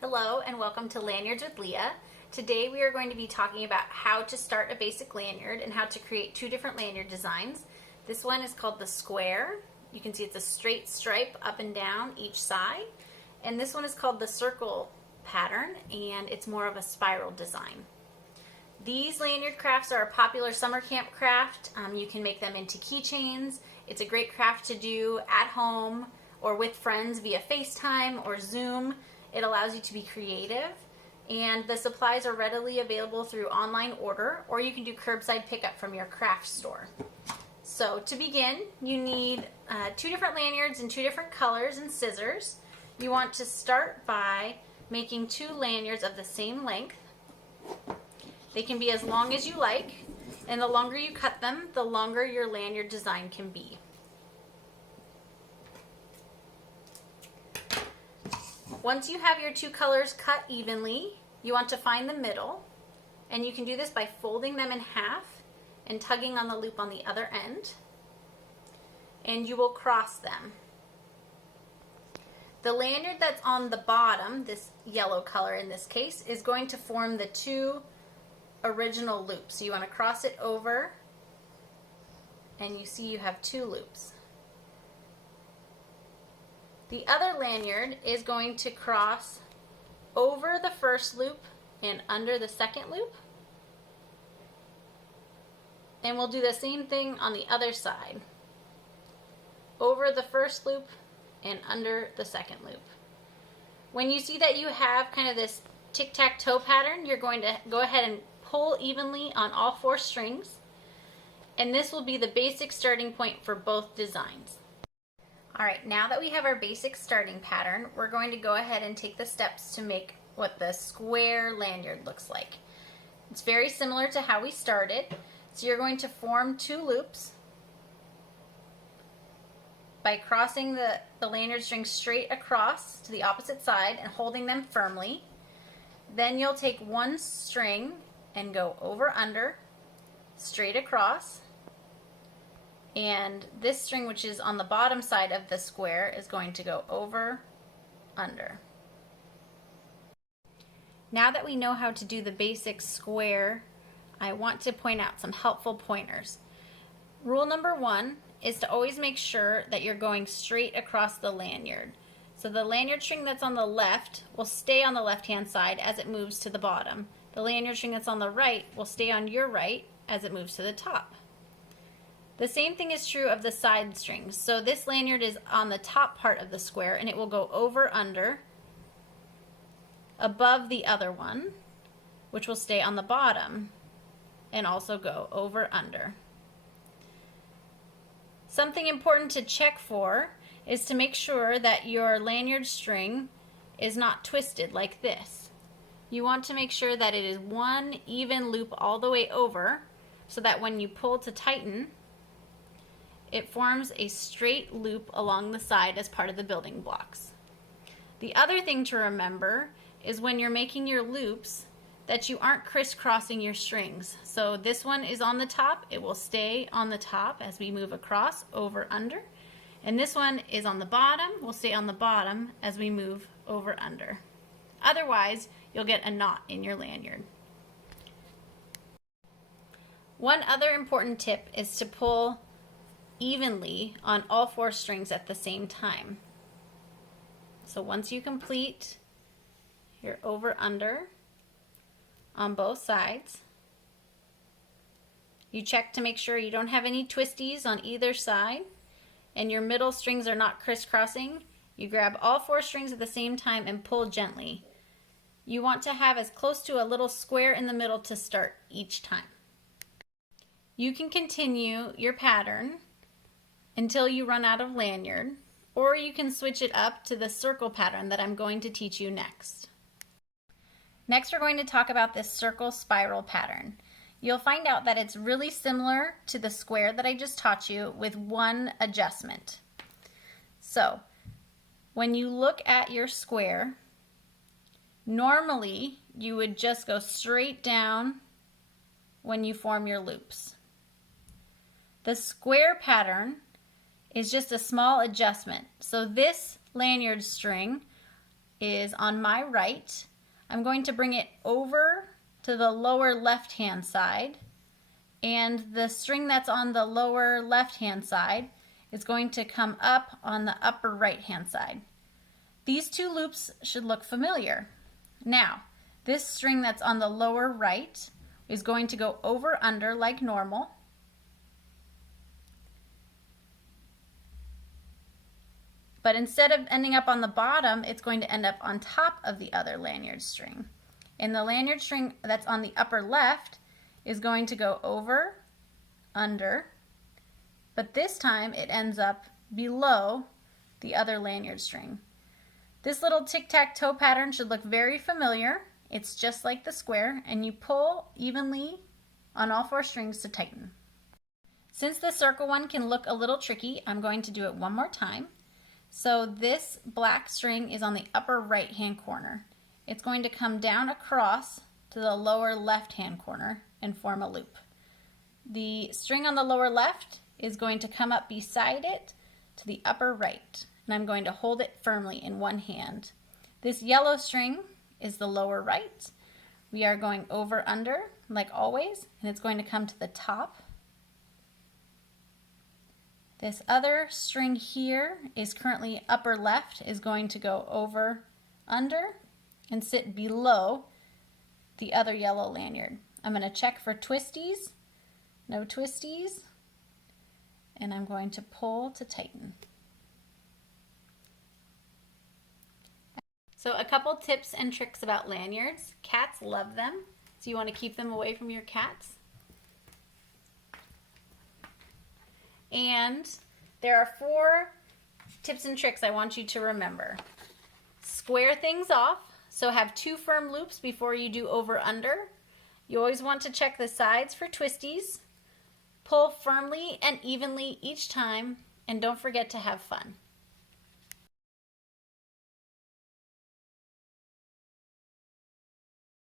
Hello and welcome to Lanyards with Leah. Today we are going to be talking about how to start a basic lanyard and how to create two different lanyard designs. This one is called the square. You can see it's a straight stripe up and down each side. And this one is called the circle pattern, and it's more of a spiral design. These lanyard crafts are a popular summer camp craft. You can make them into keychains. It's a great craft to do at home or with friends via FaceTime or Zoom. It allows you to be creative, and the supplies are readily available through online order, or you can do curbside pickup from your craft store. So to begin, you need two different lanyards in two different colors and scissors. You want to start by making two lanyards of the same length. They can be as long as you like, and the longer you cut them, the longer your lanyard design can be. Once you have your two colors cut evenly, you want to find the middle, and you can do this by folding them in half and tugging on the loop on the other end, and you will cross them. The lanyard that's on the bottom, this yellow color in this case, is going to form the two original loops. So you want to cross it over, and you see you have two loops. The other lanyard is going to cross over the first loop and under the second loop. And we'll do the same thing on the other side. Over the first loop and under the second loop. When you see that you have kind of this tic-tac-toe pattern, you're going to go ahead and pull evenly on all four strings. And this will be the basic starting point for both designs. Alright, now that we have our basic starting pattern, we're going to go ahead and take the steps to make what the square lanyard looks like. It's very similar to how we started. So you're going to form two loops by crossing the lanyard string straight across to the opposite side and holding them firmly. Then you'll take one string and go over under, straight across. And this string, which is on the bottom side of the square, is going to go over, under. Now that we know how to do the basic square, I want to point out some helpful pointers. Rule number one is to always make sure that you're going straight across the lanyard. So the lanyard string that's on the left will stay on the left-hand side as it moves to the bottom. The lanyard string that's on the right will stay on your right as it moves to the top. The same thing is true of the side strings. So this lanyard is on the top part of the square, and it will go over under above the other one, which will stay on the bottom and also go over under. Something important to check for is to make sure that your lanyard string is not twisted like this. You want to make sure that it is one even loop all the way over, so that when you pull to tighten, it forms a straight loop along the side as part of the building blocks. The other thing to remember is when you're making your loops that you aren't crisscrossing your strings. So this one is on the top, it will stay on the top as we move across, over, under. And this one is on the bottom, will stay on the bottom as we move over, under. Otherwise, you'll get a knot in your lanyard. One other important tip is to pull evenly on all four strings at the same time. So once you complete your over under on both sides, you check to make sure you don't have any twisties on either side and your middle strings are not crisscrossing. You grab all four strings at the same time and pull gently. You want to have as close to a little square in the middle to start each time. You can continue your pattern until you run out of lanyard, or you can switch it up to the circle pattern that I'm going to teach you next. Next, we're going to talk about this circle spiral pattern. You'll find out that it's really similar to the square that I just taught you with one adjustment. So, when you look at your square, normally you would just go straight down when you form your loops. The square pattern is just a small adjustment. So this lanyard string is on my right. I'm going to bring it over to the lower left-hand side, and the string that's on the lower left-hand side is going to come up on the upper right-hand side. These two loops should look familiar. Now, this string that's on the lower right is going to go over under like normal. But instead of ending up on the bottom, it's going to end up on top of the other lanyard string. And the lanyard string that's on the upper left is going to go over, under, but this time it ends up below the other lanyard string. This little tic-tac-toe pattern should look very familiar. It's just like the square, and you pull evenly on all 4 strings to tighten. Since the circle one can look a little tricky, I'm going to do it one more time. So this black string is on the upper right-hand corner. It's going to come down across to the lower left-hand corner and form a loop. The string on the lower left is going to come up beside it to the upper right, and I'm going to hold it firmly in one hand. This yellow string is the lower right. We are going over under like always, and it's going to come to the top. This other string here is currently upper left, is going to go over under and sit below the other yellow lanyard. I'm going to check for twisties, no twisties, and I'm going to pull to tighten. So a couple tips and tricks about lanyards. Cats love them, so you want to keep them away from your cats. And there are 4 tips and tricks I want you to remember. Square things off, so have 2 firm loops before you do over under. You always want to check the sides for twisties. Pull firmly and evenly each time, and don't forget to have fun.